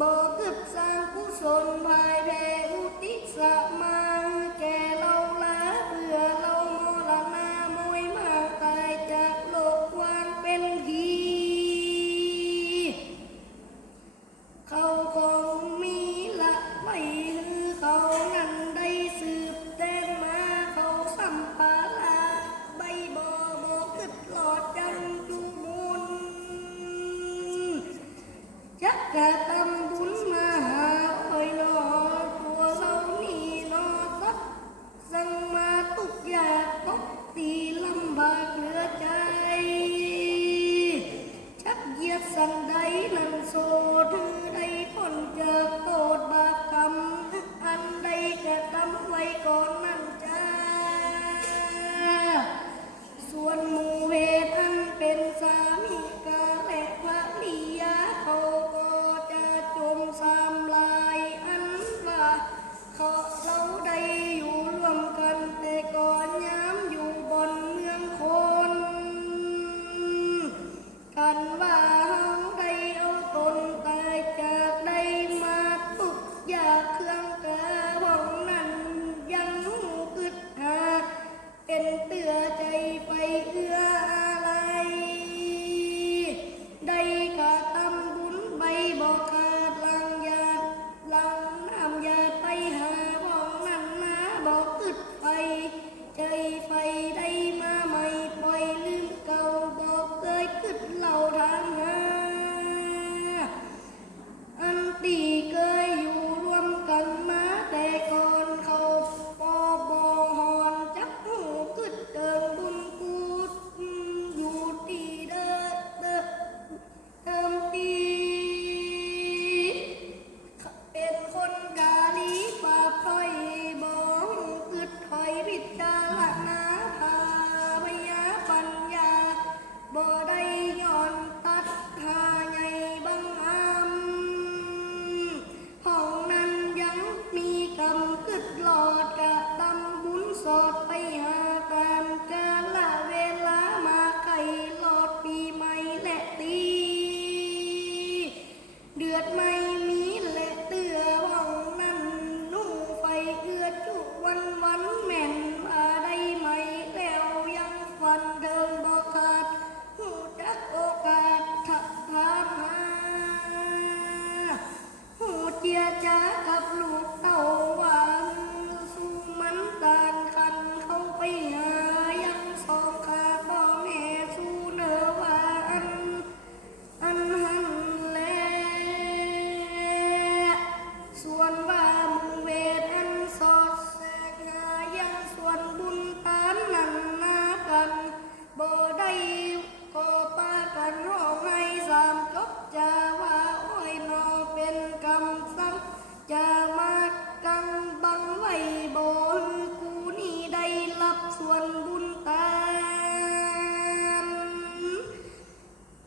บอกึบสร้างกุศลภายแด่อุติสมาแก่เราละเพื่อเรามรณามวยมาตายจากโลกควานเป็นผีเขาคงมีละไม่หรือเขานั้นได้สืบแดงมาเขาสัมปาลาใบบ่บอกึบหลอดจังจูมุนยักกะตำ Welcome.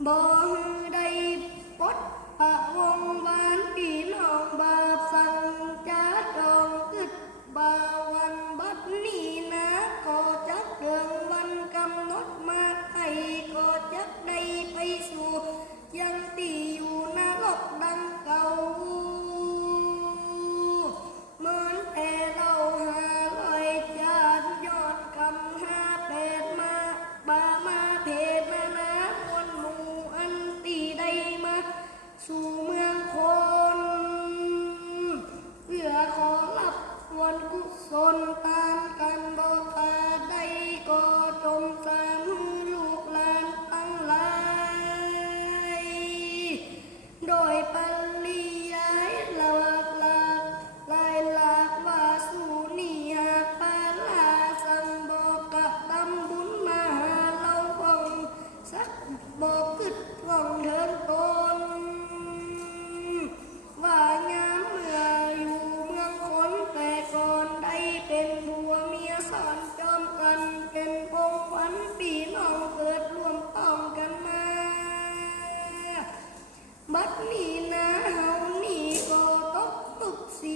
Bye.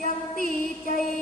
chẳng ti chay